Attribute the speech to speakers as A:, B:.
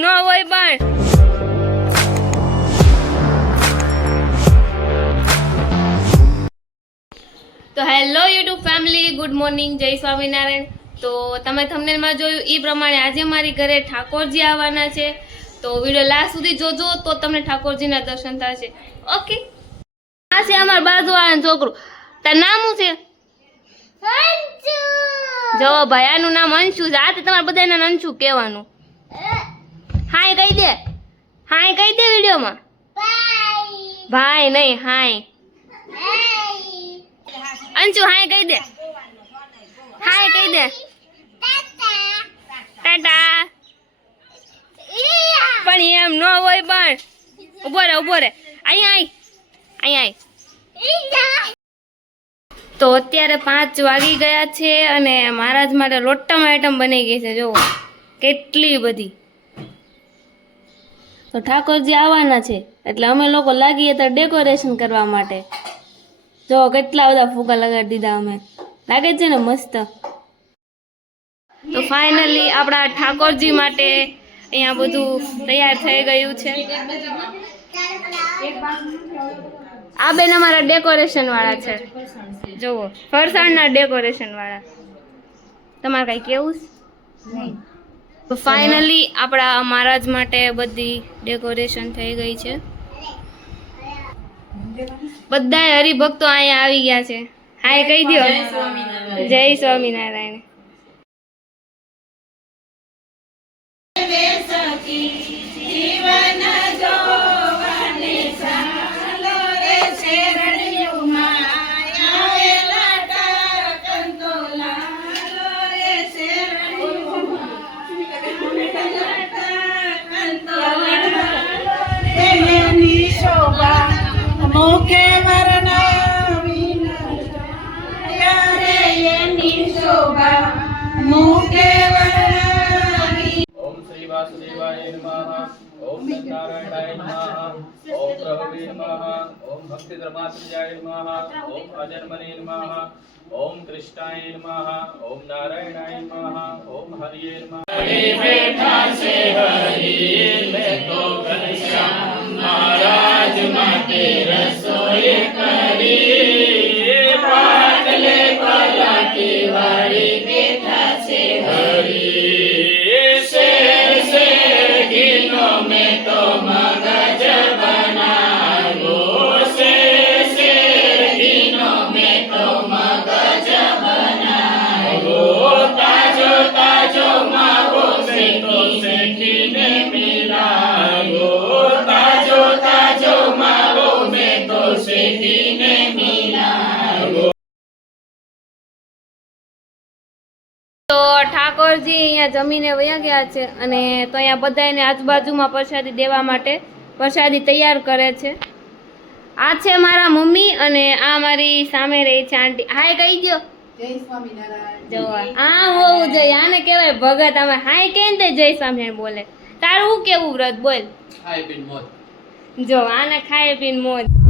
A: ન હોય પણ. તો hello YouTube family good morning Jai Swaminarayan. તો તમે થંબનેલમાં જોયું એ પ્રમાણે આજે મારી ઘરે ઠાકોરજી આવવાના છે. તો વીડિયો લાસ્ટ સુધી જોજો તો તમને ઠાકોરજીના દર્શન થશે. ઓકે આ છે અમાર બાજુવાળાનું છોકરું. તાર નામ શું છે? જો ભાઈ આનું નામ અંશુ છે. આ તમારા બધાના અંશુ કહેવાનું. હાય કહી દે. હાય કહી દે વિડીયોમાં. ભાઈ નહીં, હાય. અંશુ, હાય કહી દે. હાય કહી દે. ટાટા. પણ એમ ન હોય પણ. ઊભો રે ઊભો રે. આય અહીંયા આય તો અત્યારે પાંચ વાગી ગયા છે અને મહારાજ માટે લોટામાં આઈટમ બની ગઈ છે, જુઓ. કેટલી બધી. તો ઠાકોરજી આવવાના છે. એટલે અમે લોકો લાગીએ તો ડેકોરેશન કરવા માટે. જો કેટલા બધા ફુગા લગાડી દીધા અમે. લાગે છે ને મસ્ત? તો ફાઇનલી આપણા ઠાકોરજી માટે અહીંયા બધું તૈયાર થઈ ગયું છે. આ બેન અમારા ડેકોરેશન વાળા છે. જુઓ, ફરસાણના ડેકોરેશન વાળા. તમારે કઈ કેવું છે? તો ફાઇનલી આપણા મહારાજ માટે બધી ડેકોરેશન થઈ ગઈ છે. બધા હરિભક્તો અહીંયા આવી ગયા છે. હાય કહી દો જય સ્વામિનારાયણ.
B: મુખે વર્ણવી ત્યારે એની શોભા વર્ણવી
C: ઓમ શ્રી વાસુદેવાય નમઃ ઓમ નારાયણાય નમઃ ઓમ પ્રભવે નમઃ ઓમ ભક્તિ ધર્માત્મજાય નમઃ ઓમ અજન્મને નમઃ ઓમ કૃષ્ણાય નમઃ ઓમ નારાયણાય નમઃ ઓમ હરિયે નમઃ
A: તો ઠાકોરજી અહીંયા જમીને વયા ગયા છે અને તો અહીંયા બધાને આજુબાજુમાં પ્રસાદી દેવા માટે પ્રસાદી તૈયાર કરે છે. આ છે મારા મમ્મી અને આ મારી સામે રહી છે આંટી. હાય કહી ગયો જોવા આ હોવું જોઈએ. આને કહેવાય ભગત. અમે હાય કેમ તે જય સ્વામિનારાયણ બોલે. તારું કેવું વ્રત? બોલ. જો આને ખાય પીન મોજ.